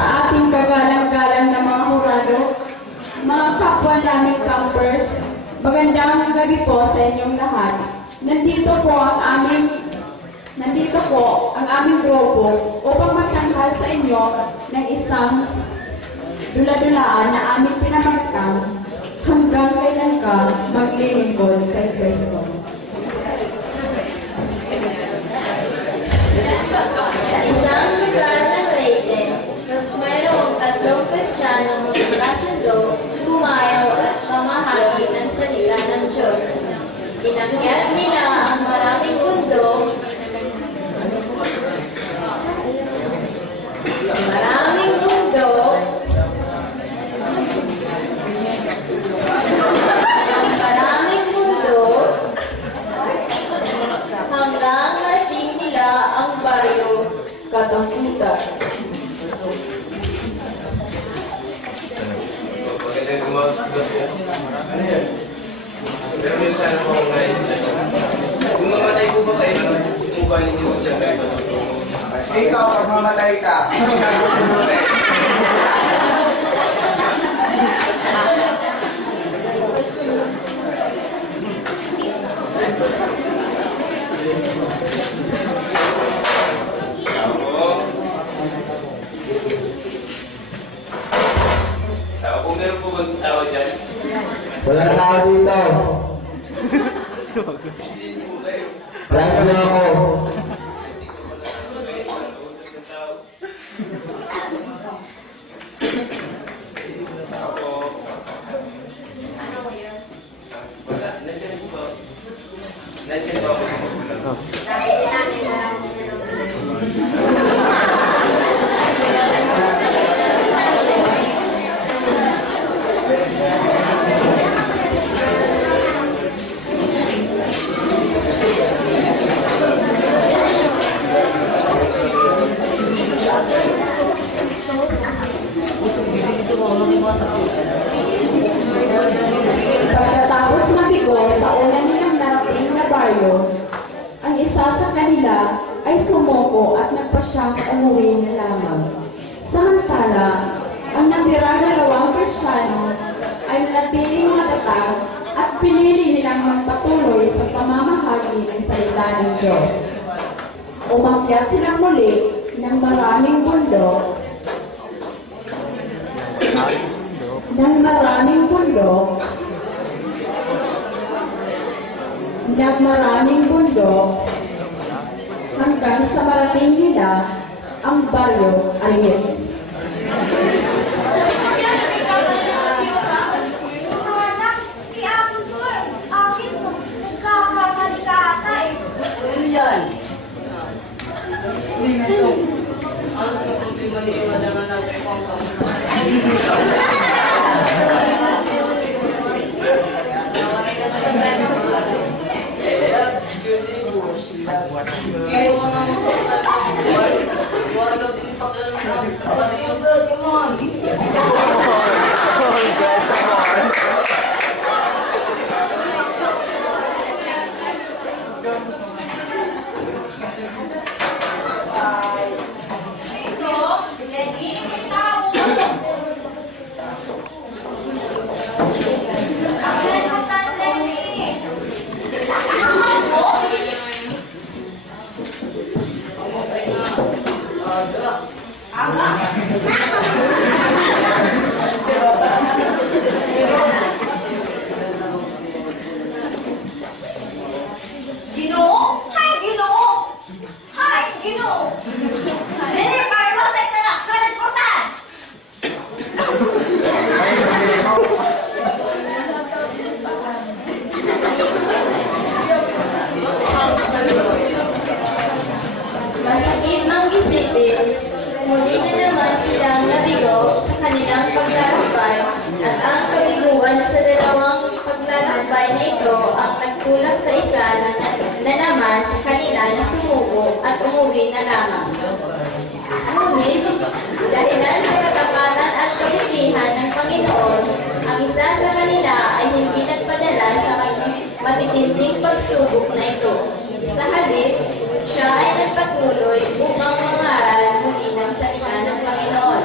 sa ating kagalang-galang na mga hurado, mga kapwa namin campers, magandang gabi po sa inyong lahat. Nandito po ang aming grupo upang magtanghal sa inyo ng isang dula-dulaan na aming pinamagtang hanggang kailan ka maglilingkod kay Kristo. Sa isang lugar ng Reyten, mayroong tatlong Kristiyanong nagkasundo, pumayaw at pamahagi ng salita ng Diyos. Inakyat nila ang maraming bundok, hanggang narating nila ang baryo Katangkutan. Magandang gumawa sa ano yan? Pero yung sana po ngayon. Kung mamatay po ba kayo, kung ba ninyo siya kayo? Ikaw, pag mamatay ka, Kung meron po bang tao dyan? wala na tao dito. Prank na ako. Nandiyan ba ako sa magulang? Pagkatapos mabigo sa una nilang narating na baryo, ang isa sa kanila ay sumuko at nagpasyang umuwi na lamang. Samantala, ang natira dalawang Kristiyano ay nanatiling matatag at pinili nilang magpatuloy sa pamamahagi ng salita ng Diyos. Umakyat sila muli ng maraming bundok hanggang sa marating nila ang baryo Ariel. Si Apo Tol, akin mo, nagkakamalita ata eh. Ano yan? Ang kapunti mali madangan natin pang Ginoo? Hay, Ginoo! Hay, Ginoo! Dili, pag-iwasay ka na, transportan! Masakit ang isipin, muli na naman silang nabigo sa kanilang paglalakbay at ang kabiguan sa dalawang paglalakbay na ito ang nagtulak sa isa na naman sa kanila na sumuko at umuwi na lamang. Ngunit, dahilan sa katapatan at kabutihan ng Panginoon, ang isa sa kanila ay hindi nagpadala sa matitinding pagsubok na ito. Sa halip, siya ay nagpatuloy upang mangaral muli ng salita ng Panginoon.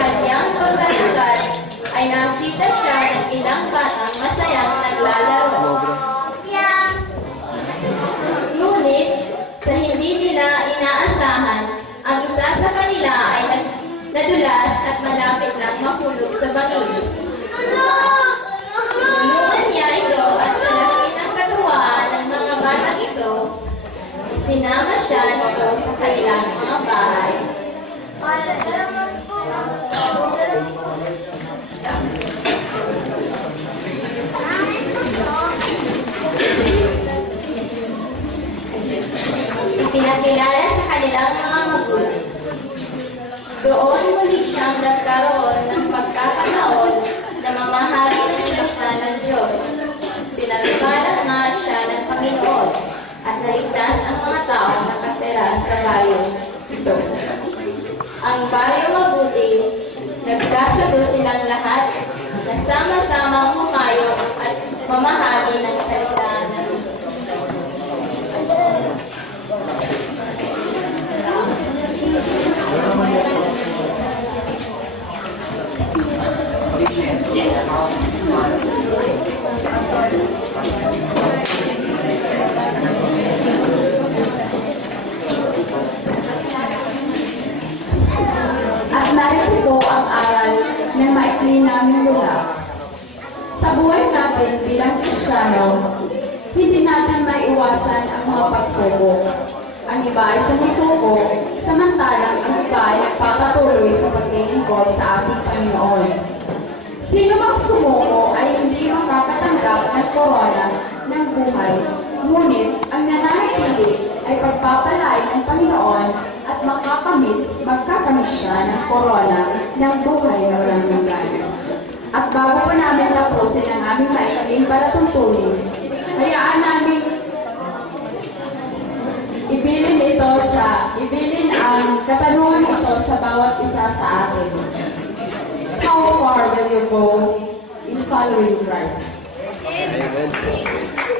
kanyang paglalakad ay nakita siya ng ilang batang masayang naglalaro. Ngunit, sa hindi nila inaasahan, ang isa sa kanila ay nadulas at malapit lang mahulog sa bangin. Tinunuan niya ito at sa laki ng katuwaan ng mga batang ito, sinama siya nito sa kanilang mga bahay. Ipinakilala sa kanilang mga magulang. Doon muli siyang nagkaroon ng pagkakataon na mamahagi ng salita ng Diyos. Pinagpala nga siya ng Panginoon at naligtas ang mga tao na nakatira sa bayo ito. Ang bayo mabuti, nagkasalo silang lahat na sama-samang humayo at mamahagi ng salita ng Diyos. At narito po ang aral ng maikli naming lula. Sa buhay natin bilang Kristiyano, hindi natin maiwasan ang mga pagsubok. Ang iba ay sumusuko, samantalang ang iba ay nagpapatuloy sa paglilingkod sa ating Panginoon. Sino mang sumuko ay hindi makakatanggap ng korona ng buhay, ngunit ang nananatili ay pagpapalain ng Panginoon at magkakamit siya ng korona ng buhay na walang hanggan. At bago po namin tapusin ang aming maikaling palatuntunin, hayaan namin ibilin ang katanungan ito sa bawat isa sa atin. How far will you go in following Christ? Amen.